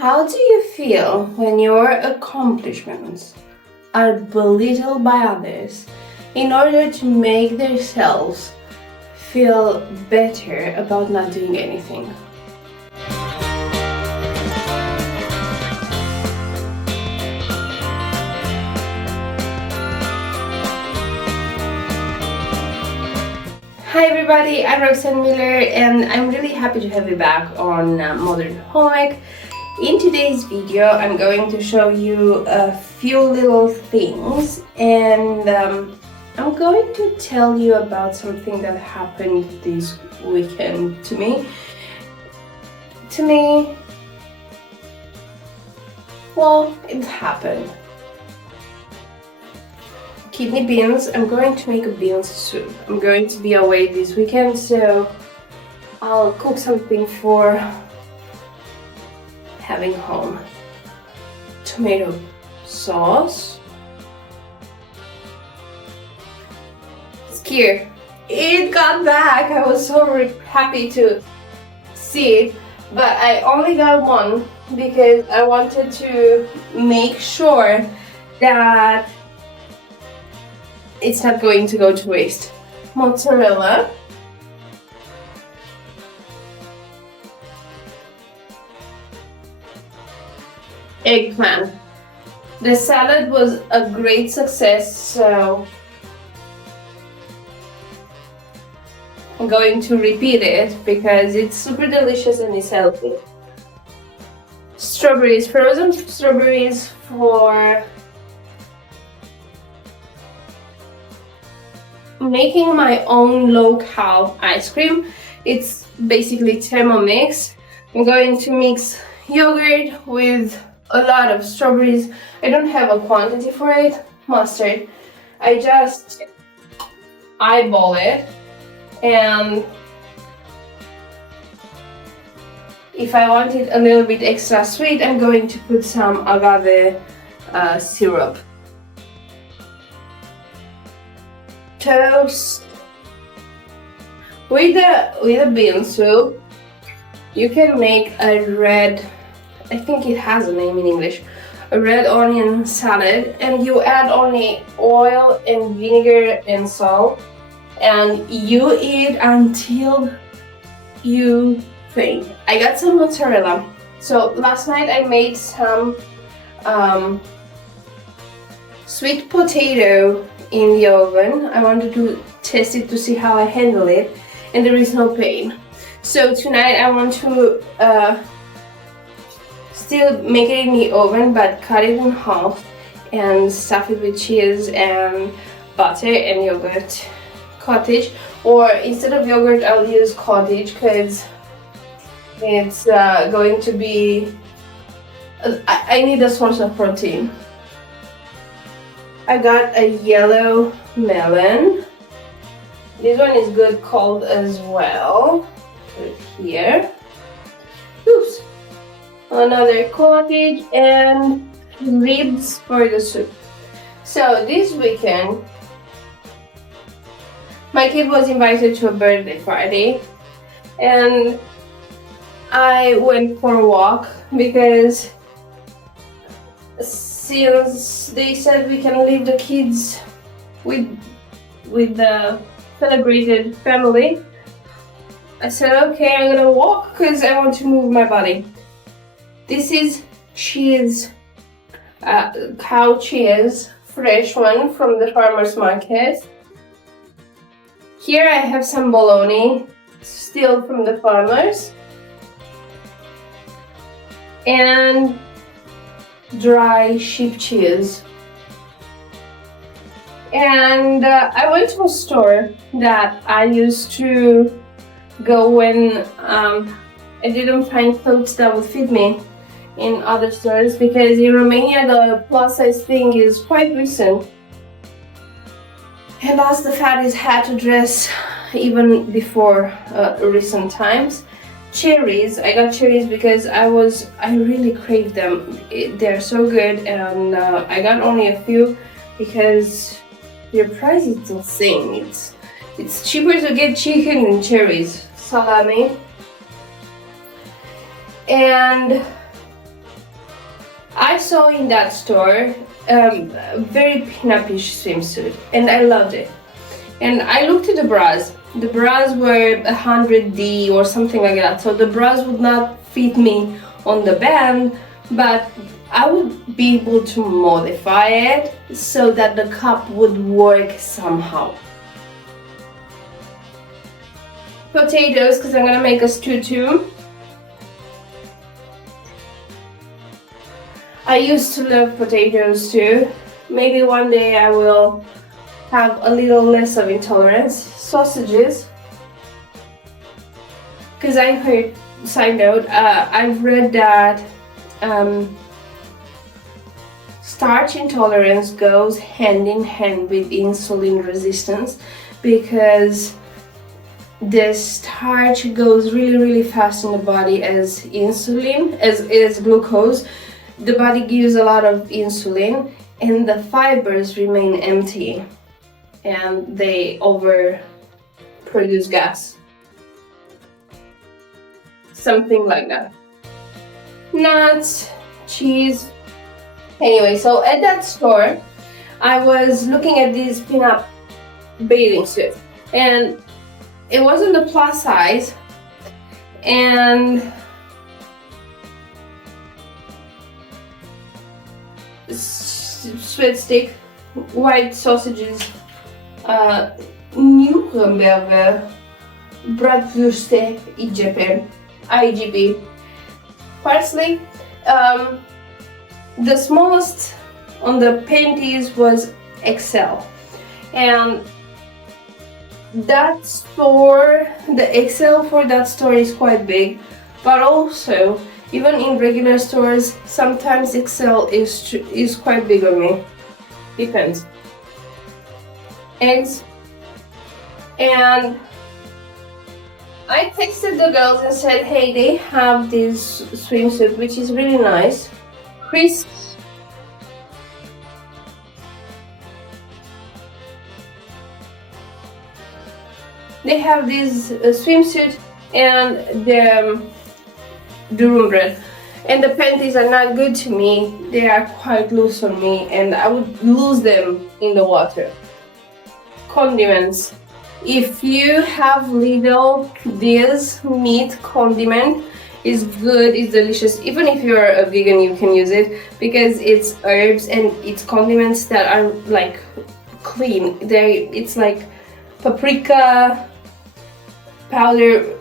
How do you feel when your accomplishments are belittled by others in order to make themselves feel better about not doing anything? Hi everybody, I'm Roxanne Miller and I'm really happy to have you back on Modern Home Ec. In today's video I'm going to show you a few little things and I'm going to tell you about something that happened this weekend to me. Well, it happened. Kidney beans. I'm going to make a bean soup. I'm going to be away this weekend, so I'll cook something for having home. Tomato sauce. It's here. It got back. I was so happy to see it, but I only got one because I wanted to make sure that it's not going to go to waste. Mozzarella. Eggplant. The salad was a great success, so I'm going to repeat it because it's super delicious and it's healthy. Strawberries, frozen strawberries for making my own low-cal ice cream. It's basically Thermomix. I'm going to mix yogurt with a lot of strawberries. I don't have a quantity for it. Mustard. I just eyeball it, and if I want it a little bit extra sweet, I'm going to put some agave syrup. Toast. With a bean soup, you can make a red, I think it has a name in English, a red onion salad, and you add only oil and vinegar and salt, and you eat until you faint. I got some mozzarella. So last night I made some sweet potato in the oven. I wanted to test it to see how I handle it, and there is no pain. So tonight I want to still make it in the oven, but cut it in half and stuff it with cheese and butter and yogurt, cottage, or instead of yogurt I'll use cottage because it's going to be, I need a source of protein. I got a yellow melon. This one is good cold as well. Put it here. Oops. Another cottage and ribs for the soup. So this weekend, my kid was invited to a birthday party, and I went for a walk because since they said we can leave the kids with the celebrated family, I said okay, I'm gonna walk because I want to move my body. This is cheese, cow cheese, fresh one from the farmer's market. Here I have some bologna, still from the farmers, and dry sheep cheese. And I went to a store that I used to go when I didn't find clothes that would fit me in other stores, because in Romania the plus size thing is quite recent, and as the fat is had to dress even before recent times. Cherries, I got cherries because I really craved them. They're so good, and I got only a few because their price is insane. It's cheaper to get chicken than cherries. Salami. And I saw in that store a very pin-up-ish swimsuit, and I loved it. And I looked at the bras. The bras were 100D or something like that, so the bras would not fit me on the band, but I would be able to modify it so that the cup would work somehow. Potatoes, because I'm gonna make a stew too. I used to love potatoes too. Maybe one day I will have a little less of intolerance. Sausages, because I heard, side note, I've read that starch intolerance goes hand in hand with insulin resistance, because the starch goes really fast in the body as insulin, as glucose. The body gives a lot of insulin and the fibers remain empty and they overproduce gas. Something like that. Nuts, cheese. Anyway, so at that store, I was looking at these pin-up bathing suits, and it wasn't the plus size, and sweat stick, white sausages, Nürnberger, bratwürste, IGP, parsley. The smallest on the panties was XL, and that store, the XL for that store is quite big, but also even in regular stores sometimes XL is quite big on me. Depends. Eggs, and I texted the girls and said, hey, they have this swimsuit which is really nice, crisp. They have this swimsuit and the durum bread, and the panties are not good to me. They are quite loose on me and I would lose them in the water. Condiments. If you have Lidl, this meat condiment is good, it's delicious. Even if you're a vegan, you can use it because it's herbs and it's condiments that are like clean. It's like paprika powder,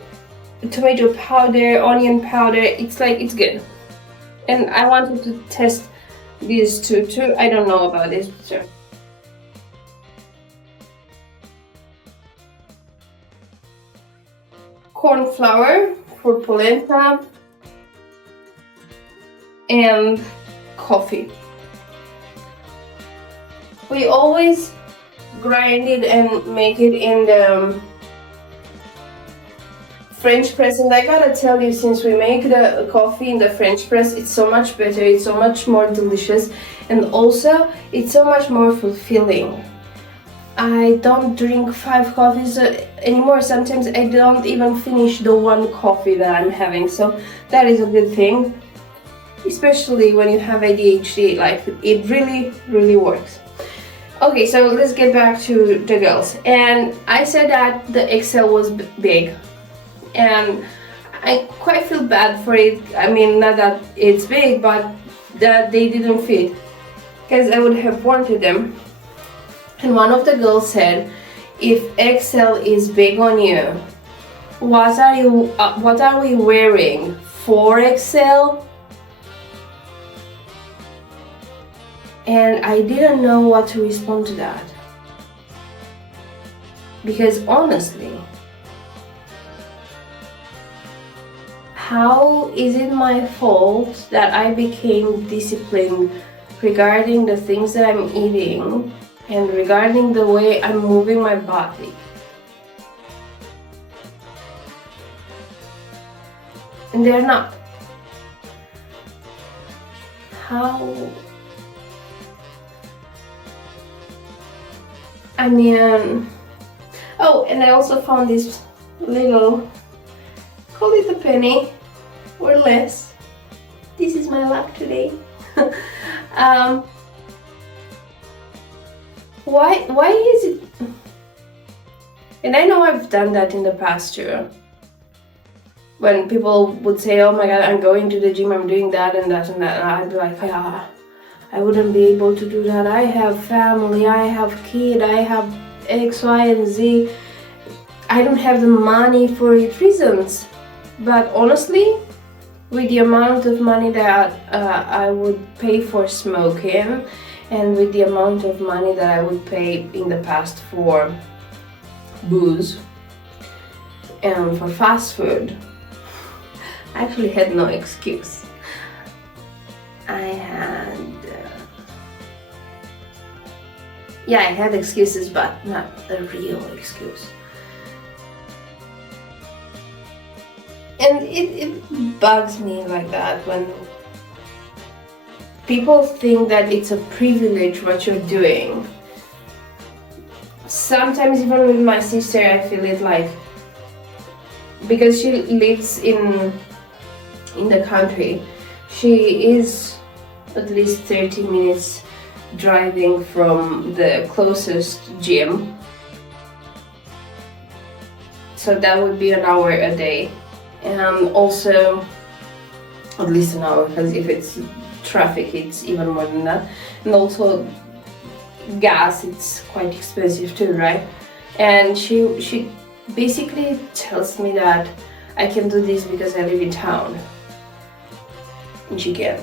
tomato powder, onion powder. It's good. And I wanted to test these two too. I don't know about this too. Corn flour for polenta and coffee. We always grind it and make it in the French press, and I gotta tell you, since we make the coffee in the French press, it's so much better, it's so much more delicious, and also it's so much more fulfilling. I don't drink 5 coffees anymore. Sometimes I don't even finish the 1 coffee that I'm having, so that is a good thing, especially when you have ADHD. Like, it really works. Okay, so let's get back to the girls. And I said that the XL was big, and I quite feel bad for it. I mean, not that it's big, but that they didn't fit, because I would have wanted them. And one of the girls said, if XL is big on you, what are we wearing? 4XL? And I didn't know what to respond to that, because honestly, how is it my fault that I became disciplined regarding the things that I'm eating and regarding the way I'm moving my body? And they're not. How? I mean, oh, and I also found this little, call it a penny or less. This is my luck today. um, why is it? And I know I've done that in the past too. When people would say, oh my god, I'm going to the gym, I'm doing that and that and that, and I'd be like, yeah, I wouldn't be able to do that. I have family, I have kid, I have X, Y, and Z. I don't have the money for it reasons. But honestly, with the amount of money that I would pay for smoking, and with the amount of money that I would pay in the past for booze and for fast food, I actually had no excuse. I had excuses, but not a real excuse. And it bugs me like that when people think that it's a privilege what you're doing. Sometimes even with my sister I feel it like, because she lives in the country, she is at least 30 minutes driving from the closest gym. So that would be an hour a day. And also at least an hour, because if it's traffic it's even more than that. And also gas, it's quite expensive too, right? And she basically tells me that I can do this because I live in town, and she can't.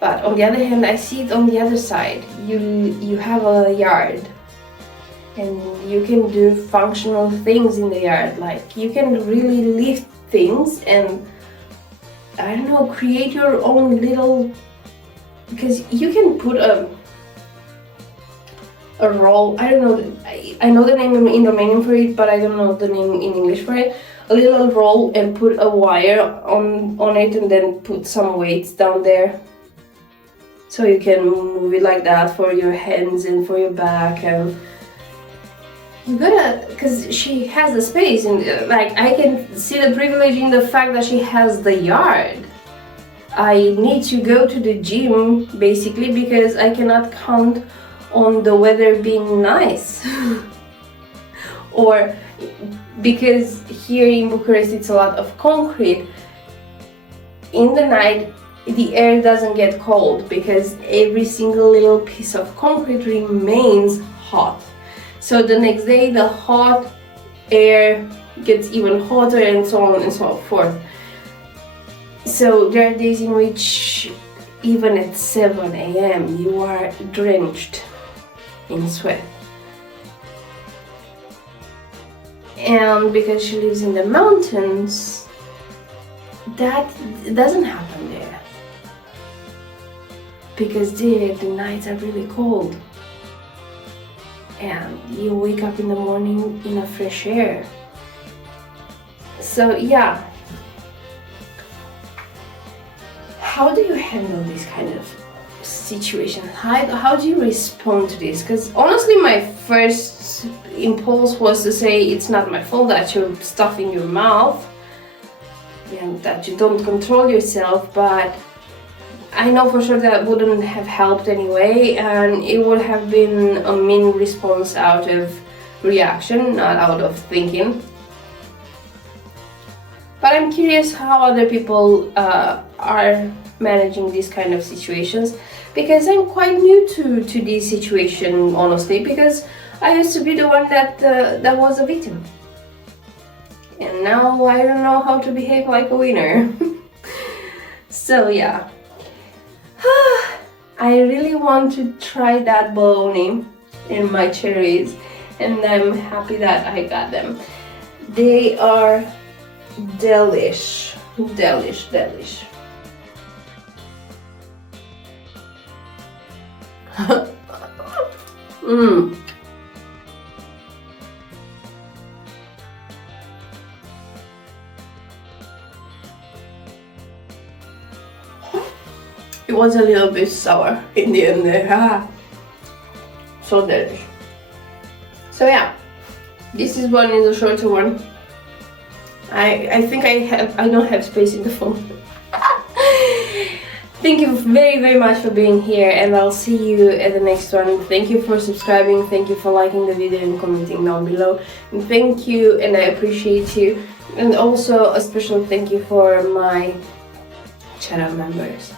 But on the other hand, I see it on the other side. You have a yard, and you can do functional things in the yard, like you can really lift things and, I don't know, create your own little, because you can put a roll, I don't know, I know the name in Romanian for it, but I don't know the name in English for it. A little roll and put a wire on it, and then put some weights down there, so you can move it like that for your hands and for your back. And you gotta, because she has the space, and like I can see the privilege in the fact that she has the yard. I need to go to the gym basically because I cannot count on the weather being nice. Or because here in Bucharest it's a lot of concrete. In the night the air doesn't get cold because every single little piece of concrete remains hot. So the next day the hot air gets even hotter, and so on and so forth. So there are days in which even at 7 a.m. you are drenched in sweat. And because she lives in the mountains, that doesn't happen there. Because there the nights are really cold. And you wake up in the morning in a fresh air. So yeah, how do you handle this kind of situation? How do you respond to this? Because honestly my first impulse was to say it's not my fault that you're stuffing your mouth and that you don't control yourself, but I know for sure that wouldn't have helped anyway, and it would have been a mean response out of reaction, not out of thinking. But I'm curious how other people are managing these kind of situations, because I'm quite new to this situation, honestly, because I used to be the one that was a victim. And now I don't know how to behave like a winner. So yeah. I really want to try that bologna and my cherries, and I'm happy that I got them. They are delish. It was a little bit sour in the end there. So delicious. So yeah, this is one is a shorter one. I think I don't have space in the phone. Thank you very much for being here, and I'll see you at the next one. Thank you for subscribing, thank you for liking the video and commenting down below. And thank you, and I appreciate you. And also a special thank you for my channel members.